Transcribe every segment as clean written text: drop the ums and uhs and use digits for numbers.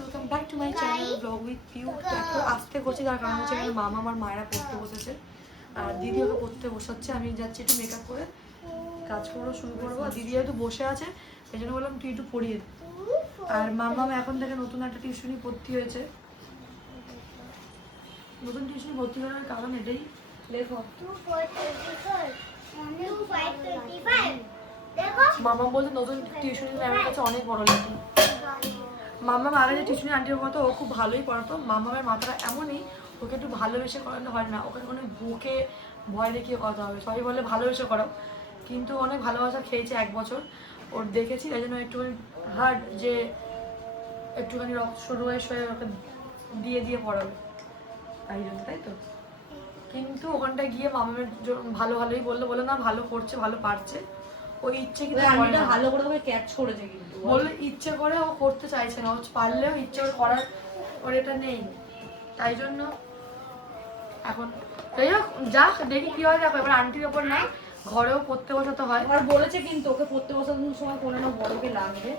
Welcome back to my channel blog with Piu. দেখো আসতে করছি তার কারণ হচ্ছে আমার মামা আমার মায়েরা পড়তে বসেছে আর দিদি ওকে পড়তে বসাচ্ছে। আমি যাচ্ছি একটু মেকআপ করে কাজ করবো, শুরু করবো। দিদি যেহেতু বসে আছে এই জন্য বললাম তুই একটু পড়িয়ে দে। আর মামা এখন থেকে নতুন একটা টিউশনি ভর্তি হয়েছে। নতুন টিউশনি ভর্তি করার কারণ এটাই, লেখো মামা বলছে নতুন টিউশনি ম্যামের কাছে অনেক বড় লেখা। মামা আগে যে টিউশনি আন্টির মতো ও খুব ভালোই পড়াতো। মামার মাথাটা এমনই, ওকে একটু ভালোবেসে করানো হয় না, ওকে কোনো বুকে ভয় দেখিয়ে করাতে হবে। সবাই বলে ভালোবেসে করাও, কিন্তু অনেক ভালোবাসা খেয়েছে এক বছর ওর দেখেছি। তাই জন্য একটুখানি হার্ড যে একটুখানি রক্ত শুরু হয়ে ওকে দিয়ে দিয়ে পড়াবে তাই জন্য, তাই তো। কিন্তু ওখানটায় গিয়ে মামামের ভালোই বললো না ভালো করছে, ভালো পারছে। ওই ইচ্ছে কিন্তু ভালো করে তোকে ক্যাচ করেছে, কিন্তু বললে ইচ্ছে করে ও করতে চাইছে না, ও পারলেও ইচ্ছে করে করার ওর এটা নেই। তাই জন্য এখন যাই হোক যাক, দেখি কি হয়। দেখো এবার আন্টির ওপর না, ঘরেও পড়তে বসাতে হয়। আর বলেছে কিন্তু ওকে পড়তে বসানোর সময় কোনো না বড়কে লাগবে,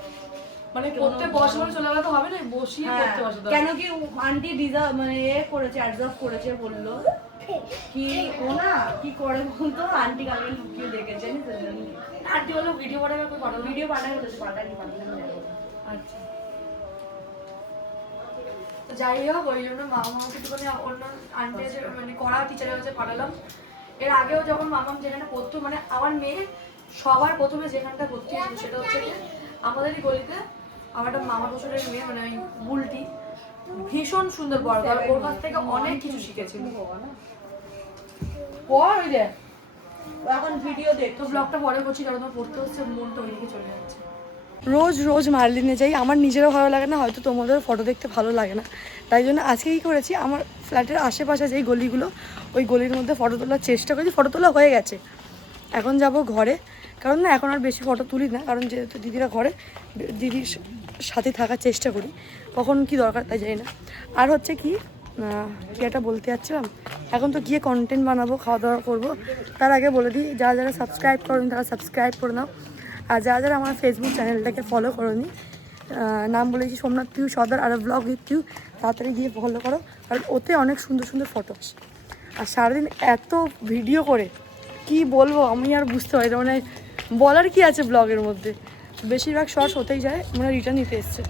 মানে পড়তে বসানো চলে গেলে তো হবে না, বসিয়ে পড়তে বসাতে হবে। কেন কি আন্টি ডিজার্ভ মানে এ করেছে, অ্যাডজাস্ট করেছে, বললো কি ও না কি করে বলতো, আন্টি কালকে লুকিয়ে দেখেছে। আন্টি বললো ভিডিও পাঠাবে, পাঠাবো ভিডিও পাঠাই বলেছে, পাঠানি পাঠালাম। আচ্ছা যাই হোক, ওই জন্য মামাকে একটুখানি অন্য আন্টি আছে মানে কড়া টিচারের কাছে পাঠালাম। এর আগেও যখন মামাম যেখানে পড়তো, মানে আমার মেয়ে সবার প্রথমে যেখানটা ভর্তি হয়েছিল সেটা হচ্ছে কি আমাদেরই গলিতে। আমার একটা মামা বছরের মেয়ে, মানে ওই বুলটি, ভীষণ সুন্দর পড়াতো আর ওর কাছ থেকে অনেক কিছু শিখেছিল। পড় ওই দেখ এখন ভিডিও দেখ তো, ব্লগটা পরে করছি কারণ তোমার পড়তে হচ্ছে, মনটা ওইদিকে চলে যাচ্ছে। রোজ রোজ মার্লিনে যাই, আমার নিজেরও ভালো লাগে না, হয়তো তোমাদের ফটো দেখতে ভালো লাগে না। তাই জন্য আজকে কী করেছি, আমার ফ্ল্যাটের আশেপাশে যেই গলিগুলো ওই গলির মধ্যে ফটো তোলার চেষ্টা করেছি। ফটো তোলা হয়ে গেছে, এখন যাব ঘরে। কারণ না এখন আর বেশি ফটো তুলি না, কারণ যেহেতু দিদিরা ঘরে, দিদির সাথে থাকার চেষ্টা করি, কখন কি দরকার তাই জানি না। আর হচ্ছে কি একটা বলতে যাচ্ছিলাম, এখন তো গিয়ে কন্টেন্ট বানাবো, খাওয়া দাওয়া করবো। তার আগে বলে দিই, যারা যারা সাবস্ক্রাইব করেন তারা সাবস্ক্রাইব করে নাও। আর যারা যারা আমার ফেসবুক চ্যানেলটাকে ফলো করোনি, নাম বলেছি সোমনাথ পিউ সর্দার আর ব্লগ উইথ পিউ, তাড়াতাড়ি গিয়ে ফলো করো, কারণ ওতে অনেক সুন্দর সুন্দর ফটো আসে। আর সারাদিন এত ভিডিও করে কি বলবো আমি আর বুঝতে পারি না, মানে বলার কি আছে ব্লগের মধ্যে। বেশিরভাগ শর্টস হতেই যায়, মানে রিটার্ন নিতে এসছে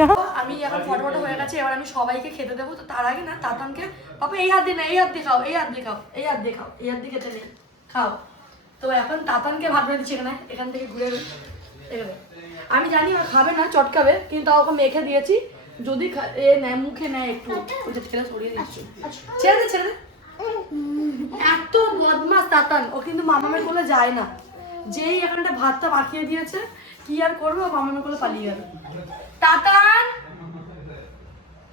না। আমি এখন ফটো হয়ে গেছে, এবার আমি সবাইকে খেতে দেবো। তো তার আগে না তাতানকে, পাপা এই হাত দিয়ে না, এই হাত দিয়ে খাও, এই হাত দিয়ে খাও, এই হাত দিয়ে খাও, এই হাত দিয়ে খেতে নেই, খাও। তো এখন তাতানকে ভাত বেড়ে দিচ্ছি এখান থেকে ঘুরে এখানে। আমি জানি ও খাবে না, চটকাবে, কিন্তু তাও ওকে মেখে দিয়েছি। যদি এ নেয় মুখে নেয় একটু, ওই যে ছেলে সরিয়ে দিচ্ছি, ছেড়ে দে ছেড়ে দে। এত বদমাস তাতান, ও কিন্তু মামামের কোলে যায় না। যেই এখানটা ভাতটা মাখিয়ে দিয়েছে, কি আর করবে, ও মামামের কোলে পালিয়ে গেল। তাতান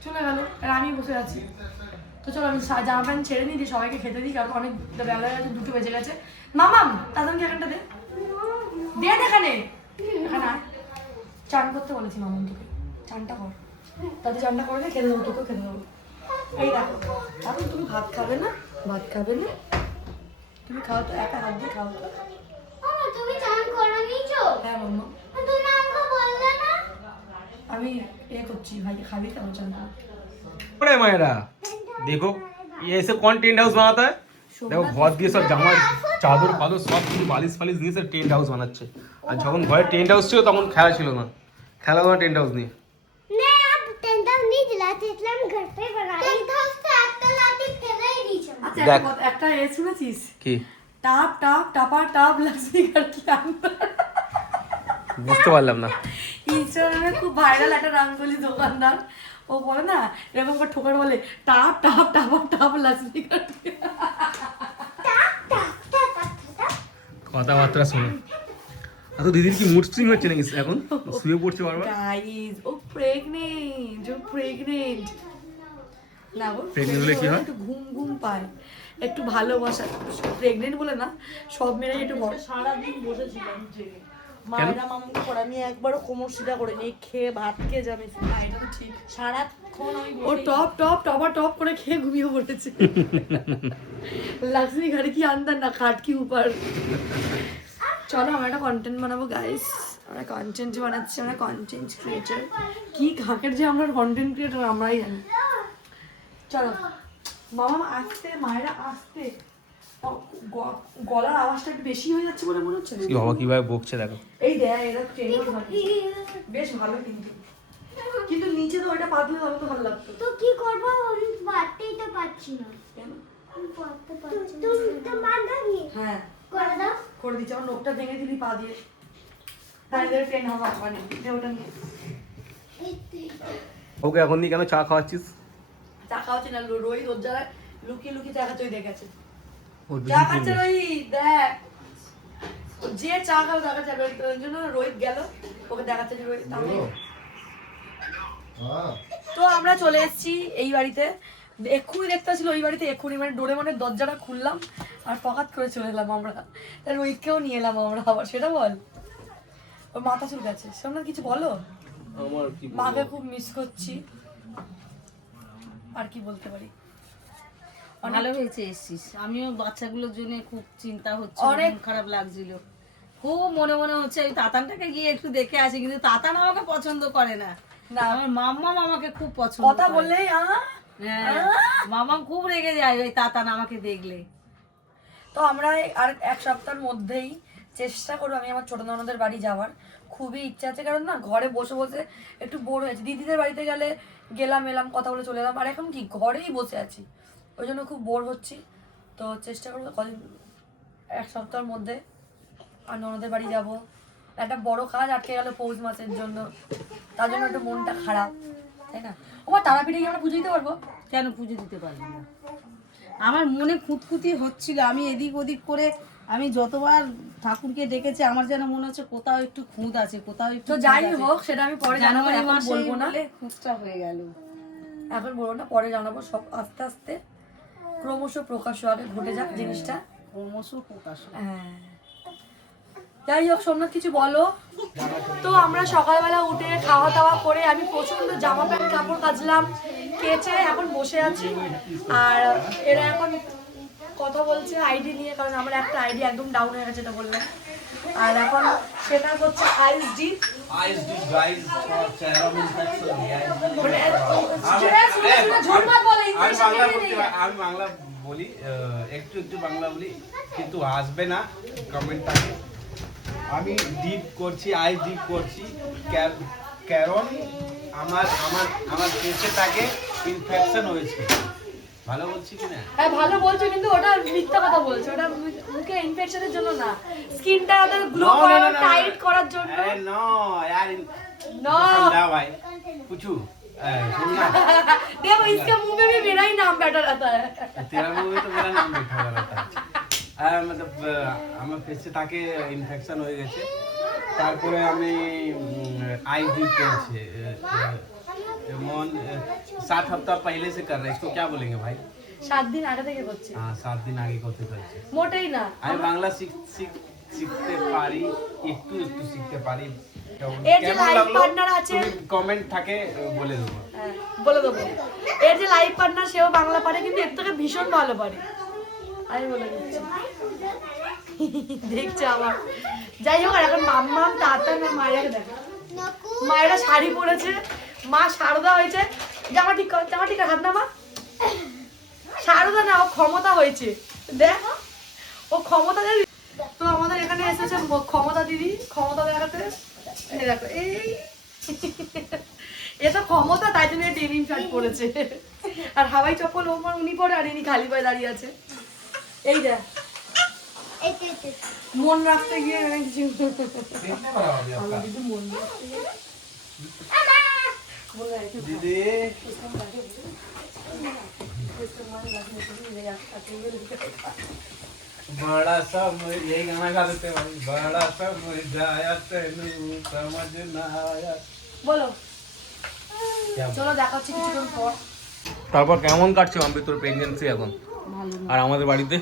চলে গেল আর আমি বসে আছি। তো চলো আমি জামা প্যান্ট ছেড়ে নিই, দিয়ে সবাইকে খেতে দিই, কারণ অনেক বেলা হয়ে গেছে, 2টো বেজে গেছে। মামাম তাতানকে এখানটা দে, দেন এখানে, এখানে আয়। চান করতে বলেছি মামাম তোকে, চানটা কর, তাদের চানটা করে দিয়ে খেতে দেবো, তোকেও খেতে দেবো। এই দেখো এখন তুমি ভাত খাবে না, ভাত খাবে না, তুমি খাও তো, একা হাত দিয়ে খাও তো। তুমি চান করে নিয়েছো? হ্যাঁ মাম্মা, তুমি আমাকে বললে না। আমি করছি, ভাইকে খাবি কেমন চান কর। अरे मायरा देखो ये ऐसे कौन टेंट हाउस बनाता है দেখো ঘর দিয়ে সব জামা চাদর পাদর সব কিছু বালিশ ফালিশ নিয়ে সব টেন্ট হাউস বানাচ্ছে। আর যখন ঘরে টেন্ট হাউস ছিল তখন খেলা ছিল না, খেলা হতো না টেন্ট হাউস নিয়ে। नहीं आप टेंट हाउस नहीं दिलाते, इसलिए हम घर पे बना रहे हैं। टेंट हाउस तो একটা লাঠি ফেলে ही দিয়েছে। আচ্ছা দেখ। একটা এ শুনেছিস, কি টাপ টাপ টাপা টাপ লক্ষ্মী ঘর কি আন্দর। বুঝতে পারলাম না। ইনস্টাগ্রামে খুব ভাইরাল একটা রাঙ্গলি দোকানদার, ও বলে না এরকম করে ঠোকার বলে টাপ টাপ টাপা টাপ লক্ষ্মী ঘর কি। কথাবার্তা শোনো। আর তো দিদির কি মুড সুইং হচ্ছে নাকি এখন, শুয়ে পড়ছে বারবার। গাইস ও প্রেগনেন্ট, ও প্রেগনেন্ট না, ও Pregnant হলে কি হয়? একটু ঘুম ঘুম পায়, একটু ভালোবাসা। প্রেগনেন্ট বলে না, সব মেয়েরাই একটু সারাদিন বসেছিলাম জেগে, মায়েরা মামাকে পড়া নিয়ে একবারও কোমর সিধা করে নিয়ে খেয়ে ভাত খেয়ে যাবে। এটা তো ঠিক। সারাক্ষণ আমি ও টপ টপ টপা টপ করে খেয়ে ঘুমিয়ে পড়েছে। লক্ষ্মী ঘরে কি আন্দার না খাট কি উপর। চলো আমরা একটা কন্টেন্ট বানাবো গাইস, আমরা কন্টেন্ট বানাচ্ছি, আমরা কন্টেন্ট ক্রিয়েটার। কি কাকের যে আমরা কন্টেন্ট ক্রিয়েটার আমরাই জানি। চলো মামা আসতে, মায়েরা আসতে। গলার আওয়াজটা একটু বেশি হয়ে যাচ্ছে বলে মনে হচ্ছে। কি বাবা কিভাবে বকছে দেখো। এই দেখ এরা ট্রেনে বেশ ভালো, কিন্তু কিন্তু নিচে তো ওইটা পাতলে তবে তো ভালো লাগতো। তো কি করবো, আমি পারতেই তো পারছি না। কেন? আমি পারতে পারছি না। তুমি তো মানবি? হ্যাঁ করে দাও। করে দিচ্ছি। আমার নোকটা ভেঙে দিলি পা দিয়ে। তাইদের ট্রেন হবে মানে ওটা নিয়ে। ওকে এখন দিয়ে কেন চা খাওয়াচ্ছিস? চা খাওয়াচ্ছি না, রোহিত ওর জায়গায় লুকিয়ে লুকিয়ে চা খাচ্ছে, ওই দেখেছে ওর চা দুদিন খাচ্ছে রোহিত। দেখ ও যে চা খাও দেখাচ্ছে, ওই জন্য রোহিত গেল ওকে দেখাচ্ছে যে রোহিত আমি। তো আমরা চলে এসেছি এই বাড়িতে। এক্ষুনি দেখতে পাচ্ছিল ওই বাড়িতে, এক্ষুনি মানে ডোরেমনের দরজাটা খুললাম আর পকাত করে চলে এলাম আমরা। তাই রোহিতকেও নিয়ে এলাম আমরা আবার। সেটা বল, ওর মাথা চুল গেছে। শোনার কিছু বলো। আমার কি মাকে খুব মিস করছি, আর কি বলতে পারি। ভালো হয়েছে এসছিস। আমিও বাচ্চাগুলোর জন্য খুব চিন্তা হচ্ছে, অনেক অনেক খারাপ লাগছিল। খুব মনে মনে হচ্ছে এই তাতানটাকে গিয়ে একটু দেখে আসি, কিন্তু তাতান আমাকে পছন্দ করে না। না আমার মাম্মা আমাকে খুব পছন্দ কথা করে। বললেই হ্যাঁ, মামা খুব রেগে যায় ওই তাতান আমাকে দেখলে। তো আমরা আর এক সপ্তাহের মধ্যেই চেষ্টা করবো আমি আমার ছোট ননদের বাড়ি যাওয়ার। খুবই ইচ্ছা আছে, কারণ না ঘরে বসে বসে একটু বোর হয়েছে। দিদিদের বাড়িতে গেলে গেলাম এলাম কথা বলে চলে এলাম, আর এখন কি ঘরেই বসে আছি, ওই জন্য খুব বোর হচ্ছি। তো চেষ্টা করবো কদিন, এক সপ্তাহের মধ্যে আর ননদের বাড়ি যাব। একটা বড় কাজ আটকে গেল পৌষ মাসের জন্য, তার জন্য একটু মনটা খারাপ, তাই না? ওমা তারাপীঠে গিয়ে আমরা পুজো দিতে পারবো? কেন পুজো দিতে পারবি না? আমার মনে খুঁতখুঁতি হচ্ছিল, আমি এদিক ওদিক করে আমি যতবার ঠাকুরকে ডেকেছি আমার যেন মনে হচ্ছে কোথাও একটু খুঁত আছে, কোথাও একটু তো যাই হোক সেটা আমি পরে জানাবো, জানুয়ারি এখন মাসে বলবো না। খুঁতটা হয়ে গেল। এখন বলবো না, পরে জানাবো। সব আস্তে আস্তে ক্রমশ প্রকাশ্য আগে ঘটে যাক জিনিসটা। ক্রমশ প্রকাশ। হ্যাঁ যাই হোক, সোমনাথ কিছু বলো। তো আমরা সকালবেলা উঠে খাওয়া দাওয়া করে আমি প্রচন্ড জামা প্যান্ট কাপড় কাচলাম, কেচে এখন বসে আছি। আর এরা এখন কথা বলছে আইডি নিয়ে, কারণ আমার একটা আইডি একদম ডাউন হয়ে গেছে, এটা বললাম। আর এখন সেটা হচ্ছে আইস ডিপ। আমি বাংলা বলি, একটু একটু বাংলা বলি, কিন্তু আসবে না কমেন্টটাকে। আমি ডিপ করছি, আই ডিপ করছি কারণ আমার আমার আমার পেটেটাকে ইনফেকশন হয়েছে। ভালো বলছি কি না? হ্যাঁ ভালো বলছো, কিন্তু ওটা মিথ্যা কথা বলছো। ওটা মুখে ইনফেকশনের জন্য না, স্কিনটা ওদের গ্লো করার, টাইট করার জন্য। अरे नो यार नो समझा भाई पूछू सुनना देखो इसके मुंह में भी मेरा ही नाम बैठा रहता है। तेरा मुंह में तो मेरा नाम बैठा हुआ रहता है। मतलब আমার ফেসে তাকে ইনফেকশন হয়ে গেছে, তারপরে আমি आई डिप করছি। मन 7 हफ्ता पहले से कर रहे हैं, इसको क्या बोलेंगे भाई? 7 दिन আগে থেকে করছি। हाँ 7 दिन आगे করতে হচ্ছে। মোটেই না, আমি বাংলা শিখতে পারি, একটু একটু শিখতে পারি। এর যে লাইফ পার্টনার আছে, কমেন্ট থাকে বলে দেবো। হ্যাঁ বলে দেবো। এর যে লাইফ পার্টনার সেও বাংলা পারে, কিন্তু এর থেকে ভীষণ ভালো পারে, আমি বলে দিচ্ছি। দেখছে আবার। যাই হোক, আর এখন মাম্মাম তাতা না মায়েরাকে দেখো। মায়েরা শাড়ি পরেছে, মা শারদা হয়েছে। জামা ঠিক কর, জামা ঠিক কর, হাত না মা। শারদা না, ও ক্ষমতা হয়েছে, দেখ ও ক্ষমতা। তো আমাদের এখানে এসেছে ক্ষমতা দিদি, ক্ষমতা দেখাতে। এই দেখো, এই এ তো ক্ষমতা, তাই জন্য ডেনিম শার্ট পরেছে আর হাওয়াই চপ্পল ওপর উনি পরে, আর ইনি খালি পায়ে দাঁড়িয়ে আছে। এই দেখ মন রাখতে গিয়ে কিছু মন दीदी बड़ा सा यही गाना गा देते हैं भाई। बड़ा सा मुरझाया तेनू समझ ना आया। বলো। क्या চলো দেখাচ্ছি কিছুক্ষণ পর। তারপর কেমন কাটছে মাম্পি তোর প্রেগন্যান্সি এখন? আর আমাদের বাড়িতে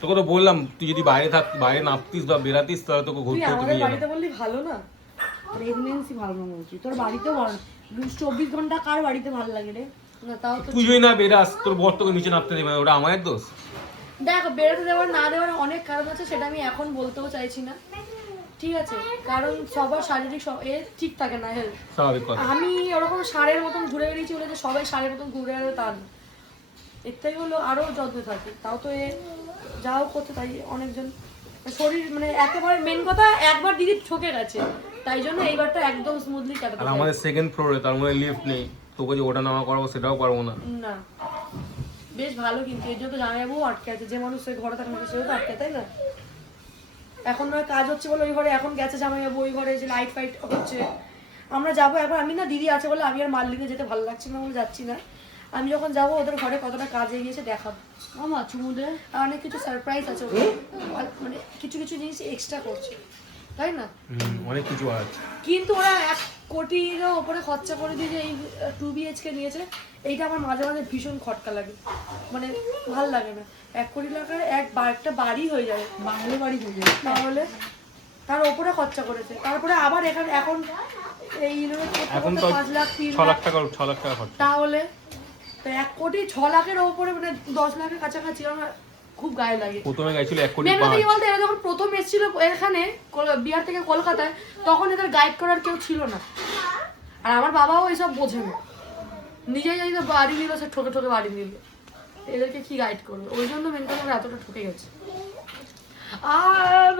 তোকে তো বললাম তুই যদি বাইরে নাপতিস বা বেরাতিস তাহলে তোকে তুই ঘুরতে হতো আমাদের নিয়ে বাড়িতে বললি ভালো না? প্রেগন্যান্সি ভালো না বলছি, তোর বাড়িতেও 24 ঘন্টা কার বাড়িতে ভালো লাগে রে? না তাও তো তুই যদি না বেরাস তোর বর তোকে নিচে নামতে দেবে না, ওটা আমার দোষ। দেখো বেরোতে দেওয়ার না দেওয়ার অনেক কারণ আছে, সেটা আমি এখন বলতেও চাইছি না। ঠিক আছে, কারণ সবার শারীরিক এ ঠিক থাকে না, হেলথ। স্বাভাবিক কথা। আমি ওরকম ষাঁড়ের মতন ঘুরে বেরিয়েছি বলে যে সবাই ষাঁড়ের মতন ঘুরে বেড়াবে তা না, এর থেকে হলো আরও যত্নে থাকে। তাও তো এ যাও করতে, তাই অনেকজন শরীর মানে একেবারে মেন কথা একবার দিদি ঠকে গেছে, তাই জন্য এইবারটা একদম স্মুথলি কাটাতে আর আমাদের সেকেন্ড ফ্লোরে, তার মধ্যে লিফট নেই, তোকে যে ওটা নামা করাবো সেটাও পারবো না। না বেশ ভালো, কিন্তু এর জন্য তো জামাইবাবু আটকে আছে, যে মানুষ ওই ঘরে থাকে না সেও তো আটকে, তাই না? এখন নয় কাজ হচ্ছে বলে ওই ঘরে এখন গেছে জামাইবাবু, ওই ঘরে যে লাইট ফাইট হচ্ছে আমরা যাবো এখন। আমি না দিদি আছে বলে আমি আর মার্লিনে যেতে ভালো লাগছে না বলে যাচ্ছি না। আমি যখন যাবো ওদের ঘরে কতটা কাজ এগিয়েছে দেখাবো। আমার চুমুদে আর অনেক কিছু সারপ্রাইজ আছে ওদের, মানে কিছু কিছু জিনিস এক্সট্রা করছে, তাই না? অনেক কিছু আছে। কিন্তু ওরা 1 কোটিরও ওপরে খরচা করে দিয়ে যে এই 2 BHK নিয়েছে, এইটা আমার মাঝে মাঝে ভীষণ খটকা লাগে, মানে ভাল লাগে না। 1 কোটি টাকায় একটা বাড়ি হয়ে যাবে, বাঙালি বাড়ি হয়ে যায়। তাহলে তার ওপরে খরচা করেছে, তারপরে আবার এখানে এখন এই এখন তো 5 লাখ 3 6 লাখ, লাখ টাকা 6 লাখ টাকা খরচ। তাহলে তো 1 কোটি 6 লাখের ওপরে মানে 10 লাখের কাছাকাছি আমার খুব গায়ে লাগে। প্রথমে গেছিল 1 কোটি মেন কথা 5। কি বলতে, এরা যখন প্রথম এসেছিল এখানে বিহার থেকে কলকাতায়, তখন এদের গাইড করার কেউ ছিল না, আর আমার বাবাও এইসব বোঝে না, নিজেই জানি তো বাড়ি নিল, সে ঠকে ঠকে বাড়ি নিল, এদেরকে কি গাইড করবে? ওই জন্য মেন কথা এতটা ঠকে গেছে। আর